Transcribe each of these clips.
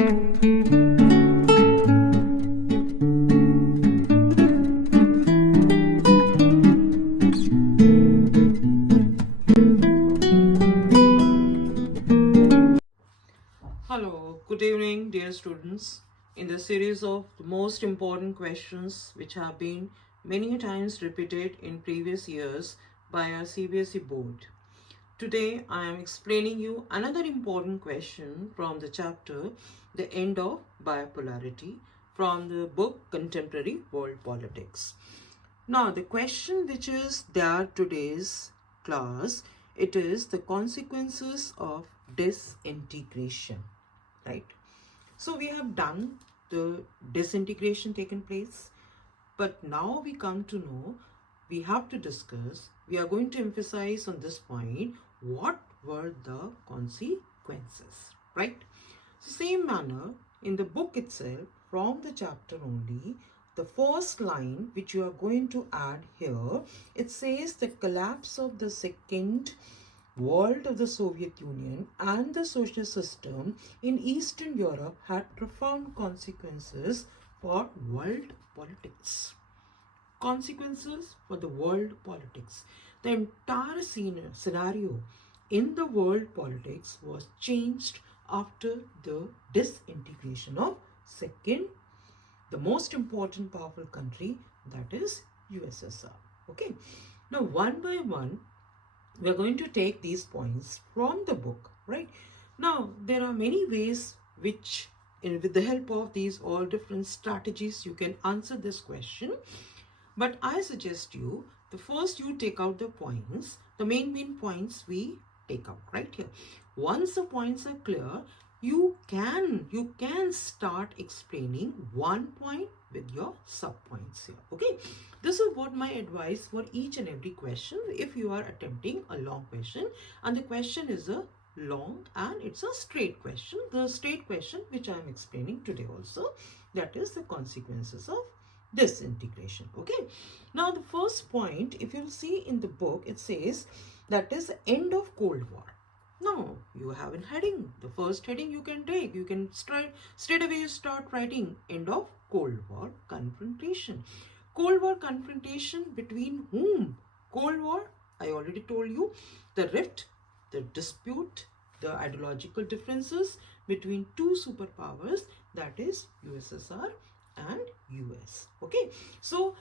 Hello, good evening, dear students. In the series of the most important questions which have been many times repeated in previous years by our CBSE board, today I am explaining you another important question from the chapter The End of Bipolarity from the book Contemporary World Politics. Now, the question which is there today's class, it is the consequences of disintegration, right? So we have done the disintegration taken place, but now we come to know, we have to discuss, we are going to emphasize on this point, what were the consequences, right? So same manner, in the book itself, from the chapter only, the first line which you are going to add here, it says the collapse of the second world of the Soviet Union and the social system in Eastern Europe had profound consequences for world politics. Consequences for the world politics. The entire scenario in the world politics was changed after the disintegration of second, the most important powerful country, that is USSR. Okay. Now, one by one, we are going to take these points from the book, right? Now, there are many ways which, with the help of these all different strategies, you can answer this question. But I suggest you, the first you take out the points, the main points we take out right here. Once the points are clear, you can start explaining one point with your sub points here. Okay, this is what my advice for each and every question if you are attempting a long question, and the question is a long and it's a straight question, the straight question which I am explaining today also, that is the consequences of disintegration. Okay, now the first point, if you see in the book, it says that is the end of Cold War. No, you have a heading. The first heading you can take. You can straight away start writing end of Cold War confrontation. Cold War confrontation between whom? Cold War, I already told you, the rift, the dispute, the ideological differences between two superpowers, that is USSR and US. Okay, so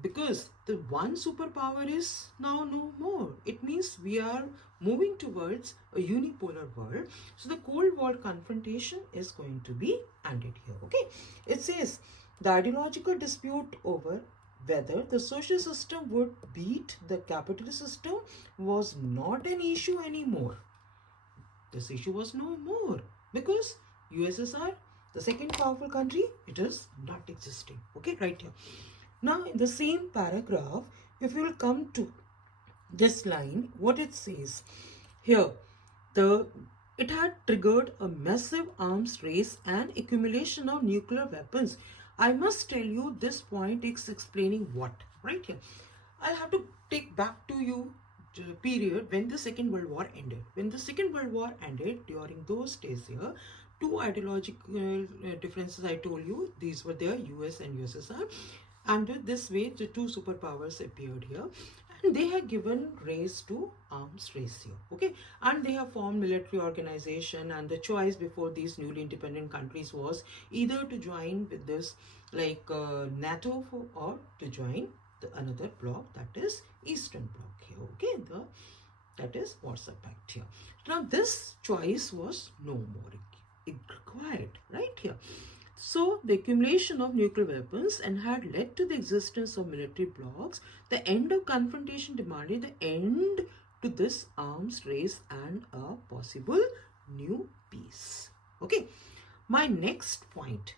because the one superpower is now no more, it means we are moving towards a unipolar world. So the Cold War confrontation is going to be ended here. Okay, it says the ideological dispute over whether the social system would beat the capitalist system was not an issue anymore. This issue was no more because USSR, the second powerful country, it is not existing. Okay, right here. Now, in the same paragraph, if you will come to this line, what it says here, it had triggered a massive arms race and accumulation of nuclear weapons. I must tell you, this point is explaining what, right here. I'll have to take back to you the period when the Second World War ended. When the Second World War ended, during those days here, two ideological differences I told you, these were there, US and USSR. And this way, the two superpowers appeared here, and they have given rise to arms race here. Okay, and they have formed military organization, and the choice before these newly independent countries was either to join with this like NATO or to join another bloc, that is Eastern Bloc here. Okay, that is Warsaw Pact here. Now this choice was no more required right here. So the accumulation of nuclear weapons and had led to the existence of military blocs. The end of confrontation demanded the end to this arms race and a possible new peace. Okay, my next point,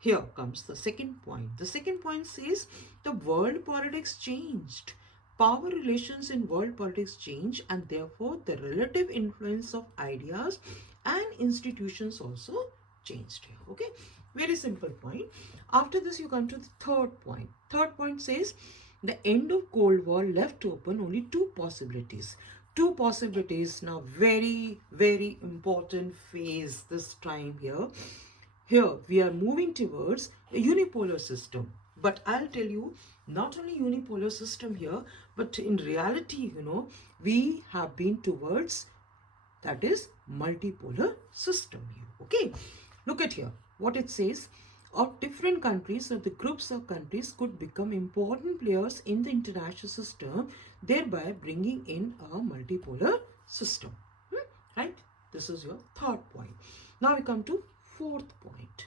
here comes the second point. The second point says the world politics changed. Power relations in world politics change, and therefore the relative influence of ideas and institutions also changed here. Okay, very simple point. After this you come to the third point. Third point says the end of Cold War left open only two possibilities. Two possibilities. Now very important phase this time here. here we are moving towards a unipolar system. But I'll tell you, not only unipolar system here, but in reality, we have been towards, that is, multipolar system here. Okay, look at here what it says. Of different countries or the groups of countries could become important players in the international system, thereby bringing in a multipolar system. Right? This is your third point. Now we come to fourth point.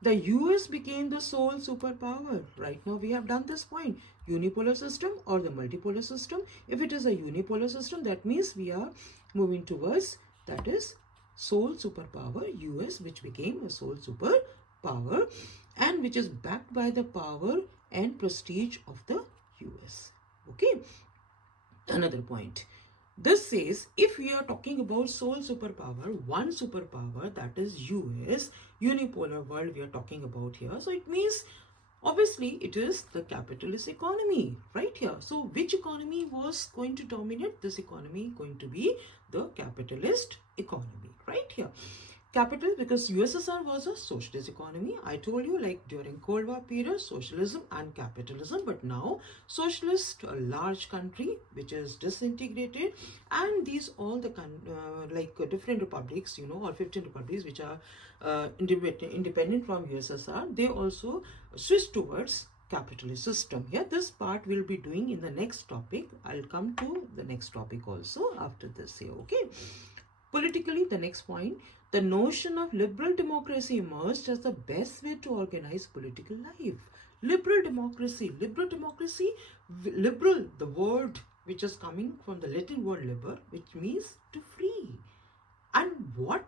The US became the sole superpower. Right now we have done this point. Unipolar system or the multipolar system. If it is a unipolar system, that means we are moving towards, that is, sole superpower, US, which became a sole superpower and which is backed by the power and prestige of the US. Okay. Another point. This says, if we are talking about sole superpower, one superpower, that is US, unipolar world we are talking about here. So it means, obviously, it is the capitalist economy, right here. So which economy was going to dominate? This economy going to be the capitalist economy, right here. Capital, because USSR was a socialist economy. I told you, like during Cold War period, socialism and capitalism, but now socialist, a large country which is disintegrated, and these all the different republics, or 15 republics which are independent from USSR, they also switch towards capitalist system. Here, this part we'll be doing in the next topic. I'll come to the next topic also after this here. Okay. Politically, the next point, the notion of liberal democracy emerged as the best way to organize political life. Liberal democracy, liberal, the word which is coming from the Latin word liber, which means to free. And what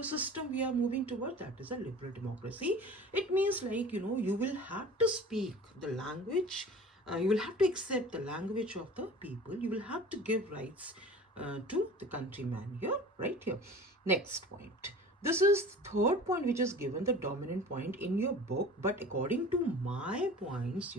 system we are moving toward, that is a liberal democracy. It means, like, you will have to speak the language, you will have to accept the language of the people, you will have to give rights to the countryman here, right here. Next point. This is third point which is given the dominant point in your book, but according to my points,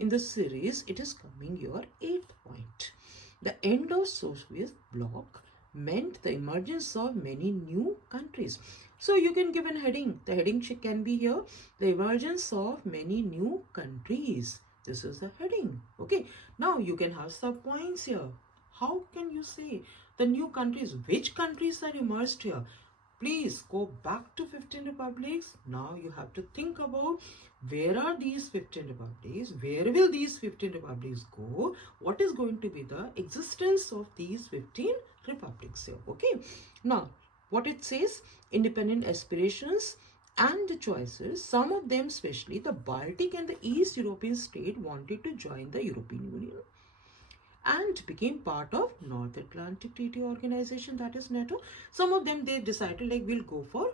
in the series, it is coming your eighth point. The end of Soviet bloc meant the emergence of many new countries. So you can give a heading. The heading can be here, the emergence of many new countries. This is the heading. Okay. Now you can have sub points here. How can you say the new countries? Which countries are emerged here? Please go back to 15 republics. Now you have to think about, where are these 15 republics? Where will these 15 republics go? What is going to be the existence of these 15 republics here? Okay. Now, what it says, independent aspirations and the choices, some of them, especially the Baltic and the East European state, wanted to join the European Union and became part of North Atlantic Treaty Organization, that is NATO. Some of them, they decided, like, we'll go for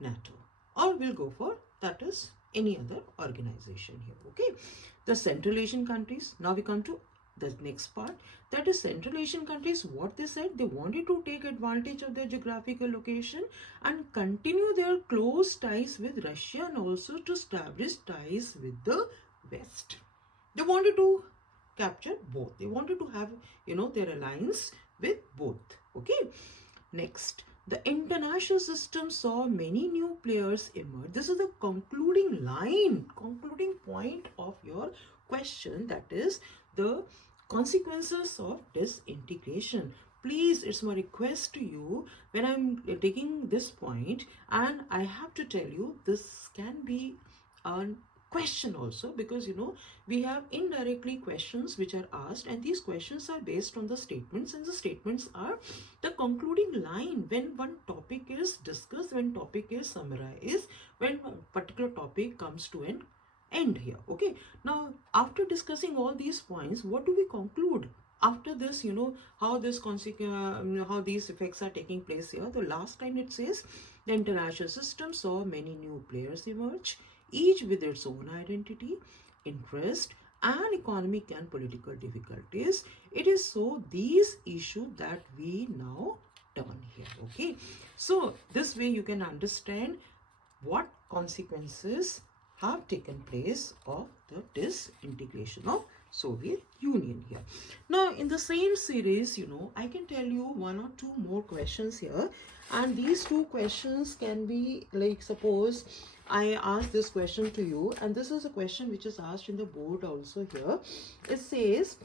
NATO or we'll go for, that is, any other organization here. Okay. The Central Asian countries. Now we come to the next part, that is Central Asian countries. What they said, they wanted to take advantage of their geographical location and continue their close ties with Russia and also to establish ties with the West. They wanted to capture both. They wanted to have, their alliance with both. Okay. Next, the international system saw many new players emerge. This is the concluding line, concluding point of your question, that is the consequences of disintegration. Please, it's my request to you, when I'm taking this point, and I have to tell you, this can be a question also, because we have indirectly questions which are asked, and these questions are based on the statements, and the statements are the concluding line when one topic is discussed, when topic is summarized, when a particular topic comes to an end here. Okay. Now, after discussing all these points, what do we conclude? After this, how this how these effects are taking place here. The last line, it says, the international system saw many new players emerge, each with its own identity, interest, and economic and political difficulties. It is so these issues that we now turn here. Okay. So this way you can understand what consequences have taken place of the disintegration of Soviet Union here. Now in the same series, you know, I can tell you one or two more questions here, and these two questions can be like, suppose I ask this question to you, and this is a question which is asked in the board also here. It says,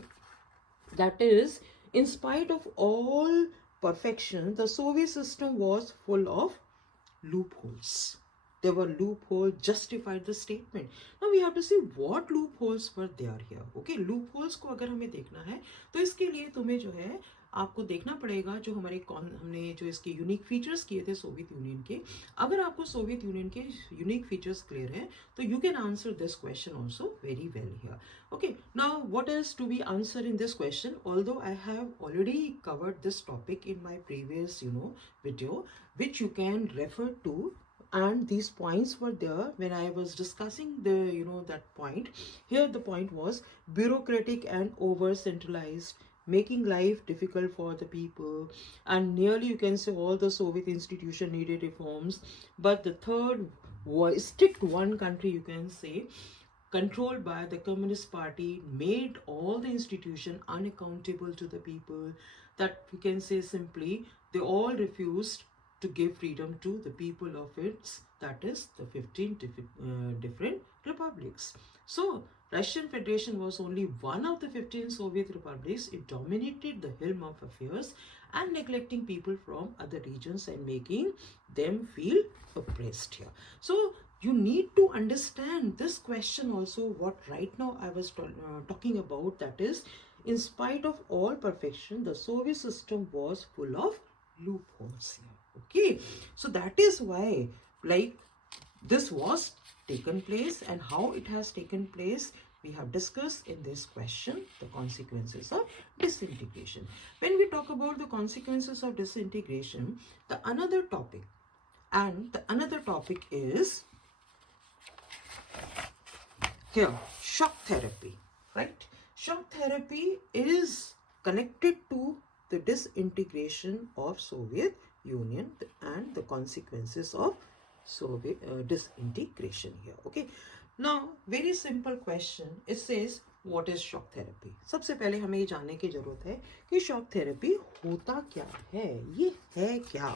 that is, in spite of all perfection, the Soviet system was full of loopholes. There were loopholes, justified the statement. Now we have to see what loopholes were there here. Okay, loopholes को अगर हमें देखना है तो इसके लिए तुम्हें जो है आपको देखना पड़ेगा जो हमने जो इसके यूनिक फीचर्स किए थे सोवियत यूनियन के. अगर आपको सोवियत यूनियन के यूनिक फीचर्स क्लियर है तो you can answer this question also very well here. Okay, now what is to be answered in this question? Although I have already covered this topic in my previous, you know, video, which you can refer to, and these points were there when I was discussing the, you know, that point. Here the point was bureaucratic and over centralized, making life difficult for the people, and nearly you can say all the Soviet institution needed reforms. But the third was strict one country, you can say, controlled by the Communist Party, made all the institution unaccountable to the people. That we can say simply, they all refused to give freedom to the people of its, that is the 15 different republics. So Russian Federation was only one of the 15 Soviet republics. It dominated the helm of affairs and neglecting people from other regions and making them feel oppressed here. So you need to understand this question also, what right now I was talking about, that is, in spite of all perfection, the Soviet system was full of loopholes here. Okay, so that is why, like, this was taken place, and how it has taken place we have discussed in this question, the consequences of disintegration. When we talk about the consequences of disintegration, the another topic is here, shock therapy, right? Shock therapy is connected to the disintegration of Soviet Union and the consequences of Soviet disintegration here. Okay, now very simple question. It says, what is shock therapy? सबसे पहले हमें ये जानने की जरूरत है कि shock therapy होता क्या है, ये है क्या,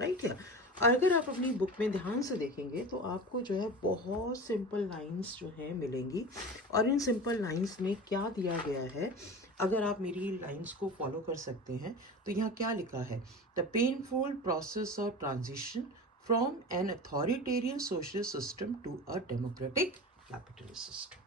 राइट है. अगर आप अपनी बुक में ध्यान से देखेंगे तो आपको जो है बहुत सिंपल लाइंस जो है मिलेंगी, और इन सिंपल लाइंस में क्या दिया गया है, अगर आप मेरी लाइंस को फॉलो कर सकते हैं तो यहाँ क्या लिखा है, the painful process of transition from an authoritarian socialist system to a democratic capitalist system.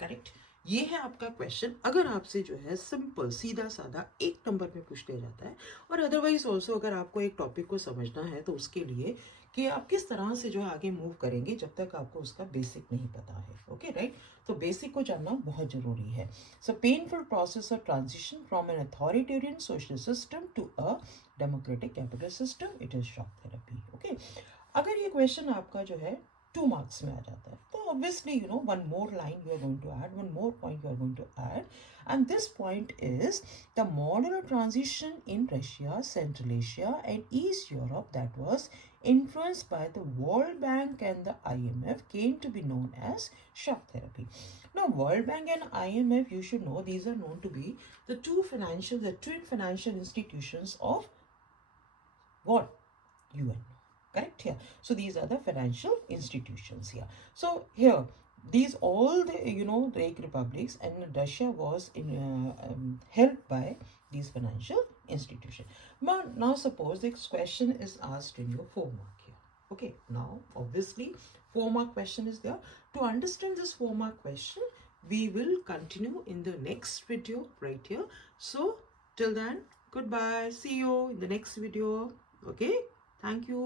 Correct, ये है आपका क्वेश्चन. अगर आपसे जो है सिंपल सीधा साधा एक नंबर में पूछ लिया जाता है, और अदरवाइज ऑल्सो अगर आपको एक टॉपिक को समझना है तो उसके लिए कि आप किस तरह से जो है आगे मूव करेंगे जब तक आपको उसका बेसिक नहीं पता है. ओके, राइट, तो बेसिक को जानना बहुत जरूरी है. So painful process of transition from an authoritarian social system to a democratic capital system, it is shock therapy. Okay, अगर ये क्वेश्चन आपका जो है 2 marks में आ जाता है तो obviously, you know, one more line you are going to add, one more point you are going to add, and this point is the model of transition in Russia, Central Asia and East Europe that was influenced by the World Bank and the IMF came to be known as shock therapy. Now World Bank and IMF, you should know, these are known to be the twin financial institutions of what? UN. Correct here. So these are the financial institutions here. So here, these all the, you know, the republics, and Russia was helped by these financial institutions. Now suppose this question is asked in your 4 mark here. Okay, now obviously 4 mark question is there. To understand this 4 mark question, we will continue in the next video right here. So till then, goodbye, see you in the next video. Okay, thank you.